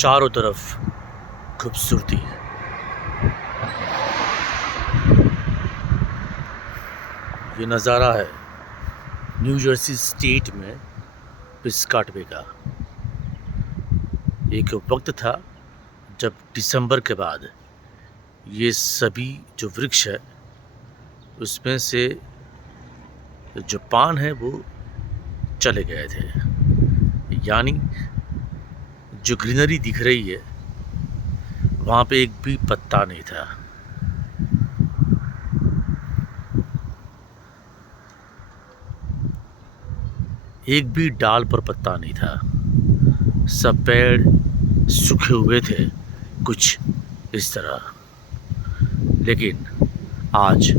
चारों तरफ खूबसूरती। ये नज़ारा है न्यू जर्सी स्टेट में पिस्काटवे का। एक वक्त था जब दिसंबर के बाद ये सभी जो वृक्ष है उसमें से जो पान है वो चले गए थे, यानी जो ग्रीनरी दिख रही है वहाँ पे एक भी पत्ता नहीं था। एक भी डाल पर पत्ता नहीं था। सब पेड़ सूखे हुए थे कुछ इस तरह। लेकिन आज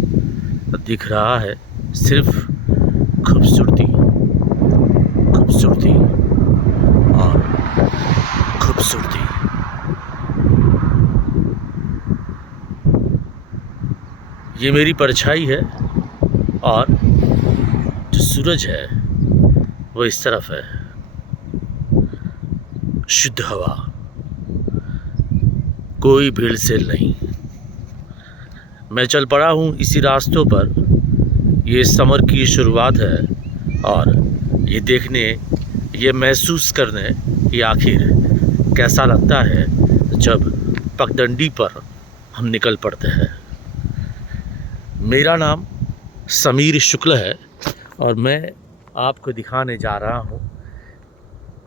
दिख रहा है सिर्फ खूबसूरती, खूबसूरती और खूबसूरती। ये मेरी परछाई है और जो सूरज है वो इस तरफ है। शुद्ध हवा, कोई भीड़ सेल नहीं। मैं चल पड़ा हूँ इसी रास्तों पर। ये समर की शुरुआत है और ये देखने, ये महसूस करने कि आखिर कैसा लगता है जब पगडंडी पर हम निकल पड़ते हैं। मेरा नाम समीर शुक्ल है और मैं आपको दिखाने जा रहा हूँ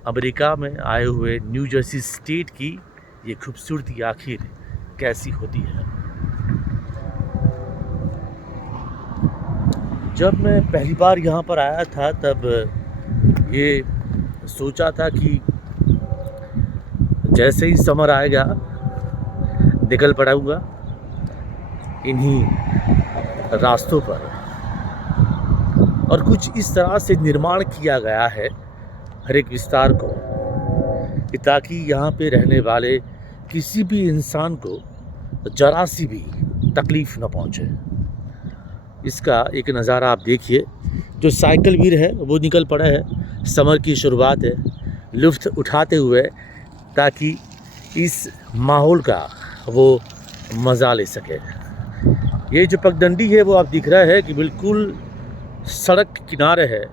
अमेरिका में आए हुए न्यू जर्सी स्टेट की ये खूबसूरती आखिर कैसी होती है। जब मैं पहली बार यहाँ पर आया था तब ये सोचा था कि जैसे ही समर आएगा निकल पड़ूंगा इन्हीं रास्तों पर। और कुछ इस तरह से निर्माण किया गया है हर एक विस्तार को कि ताकि यहाँ पे रहने वाले किसी भी इंसान को जरा सी भी तकलीफ़ न पहुँचे। इसका एक नज़ारा आप देखिए। जो साइकिल वीर है वो निकल पड़ा है। समर की शुरुआत है, लुत्फ़ उठाते हुए ताकि इस माहौल का वो मज़ा ले सके। ये जो पगडंडी है वो आप दिख रहा है कि बिल्कुल सड़क के किनारे है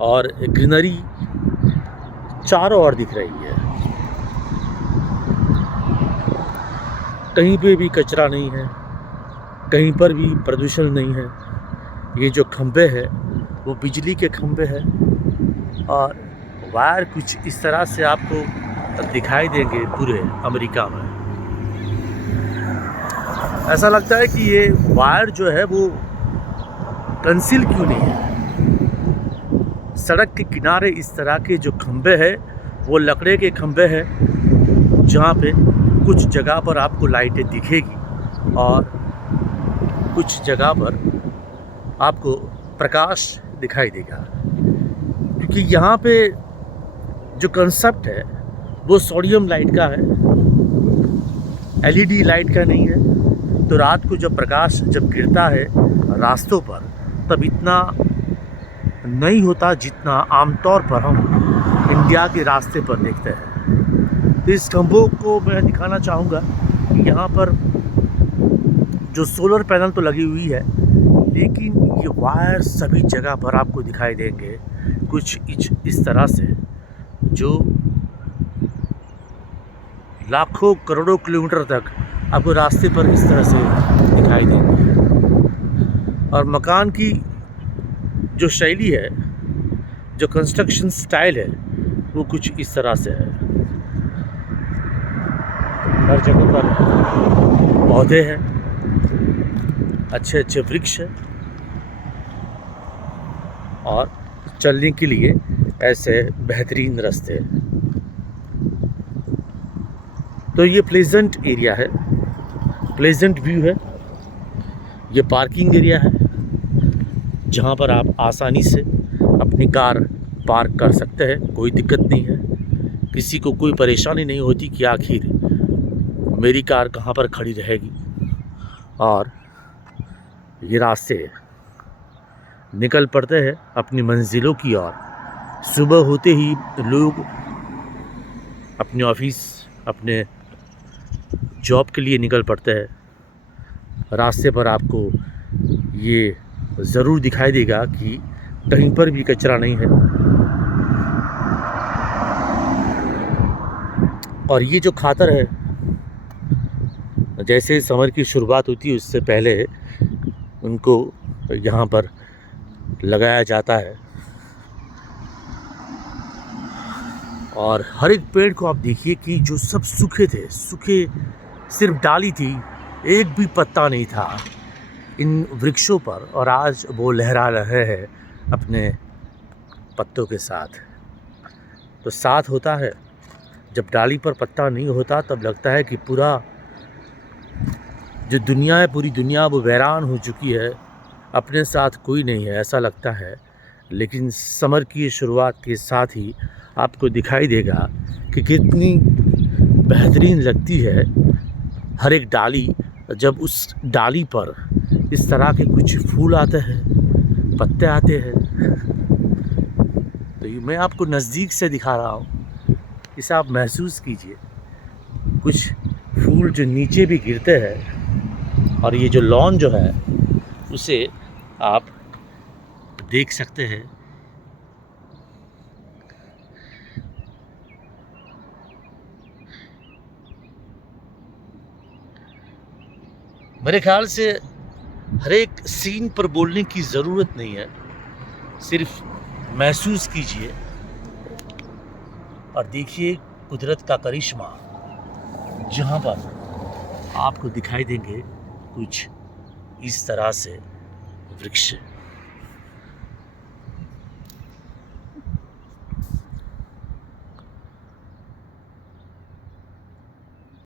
और ग्रीनरी चारों ओर दिख रही है। कहीं पे भी कचरा नहीं है, कहीं पर भी प्रदूषण नहीं है। ये जो खंभे हैं वो बिजली के खंभे हैं और वायर कुछ इस तरह से आपको दिखाई देंगे पूरे अमेरिका में। ऐसा लगता है कि ये वायर जो है वो कंसील क्यों नहीं है। सड़क के किनारे इस तरह के जो खंभे हैं वो लकड़े के खंभे हैं जहाँ पे कुछ जगह पर आपको लाइटें दिखेगी और कुछ जगह पर आपको प्रकाश दिखाई देगा। क्योंकि यहाँ पे जो कंसेप्ट है वो सोडियम लाइट का है, एलईडी लाइट का नहीं है। तो रात को जब प्रकाश जब गिरता है रास्तों पर तब इतना नहीं होता जितना आमतौर पर हम इंडिया के रास्ते पर देखते हैं। तो इस खंभों को मैं दिखाना चाहूँगा कि यहाँ पर जो सोलर पैनल तो लगी हुई है लेकिन ये वायर सभी जगह पर आपको दिखाई देंगे कुछ इस तरह से, जो लाखों करोड़ों किलोमीटर तक आपको रास्ते पर इस तरह से दिखाई देंगे। और मकान की जो शैली है, जो कंस्ट्रक्शन स्टाइल है वो कुछ इस तरह से है। हर जगह पर पौधे हैं, अच्छे अच्छे वृक्ष हैं और चलने के लिए ऐसे बेहतरीन रास्ते हैं। तो ये प्लेजेंट एरिया है, प्लेजेंट व्यू है। ये पार्किंग एरिया है जहाँ पर आप आसानी से अपनी कार पार्क कर सकते हैं, कोई दिक्कत नहीं है। किसी को कोई परेशानी नहीं होती कि आखिर मेरी कार कहाँ पर खड़ी रहेगी। और ये रास्ते निकल पड़ते हैं अपनी मंजिलों की ओर। सुबह होते ही लोग अपने ऑफिस, अपने जॉब के लिए निकल पड़ते हैं, रास्ते पर आपको ये ज़रूर दिखाई देगा कि कहीं पर भी कचरा नहीं है। और ये जो खातर है, जैसे समर की शुरुआत होती है उससे पहले उनको यहाँ पर लगाया जाता है। और हर एक पेड़ को आप देखिए कि जो सब सूखे थे, सूखे सिर्फ डाली थी, एक भी पत्ता नहीं था इन वृक्षों पर, और आज वो लहरा रहे हैं अपने पत्तों के साथ। तो साथ होता है, जब डाली पर पत्ता नहीं होता तब लगता है कि पूरा जो दुनिया है, पूरी दुनिया वो वीरान हो चुकी है, अपने साथ कोई नहीं है, ऐसा लगता है। लेकिन समर की शुरुआत के साथ ही आपको दिखाई देगा कि कितनी बेहतरीन लगती है हर एक डाली, जब उस डाली पर इस तरह के कुछ फूल आते हैं, पत्ते आते हैं। तो ये मैं आपको नज़दीक से दिखा रहा हूँ, इसे आप महसूस कीजिए। कुछ फूल जो नीचे भी गिरते हैं, और ये जो लॉन जो है उसे आप देख सकते हैं। मेरे ख्याल से हर एक सीन पर बोलने की ज़रूरत नहीं है, सिर्फ महसूस कीजिए और देखिए कुदरत का करिश्मा, जहाँ पर आपको दिखाई देंगे कुछ इस तरह से वृक्ष।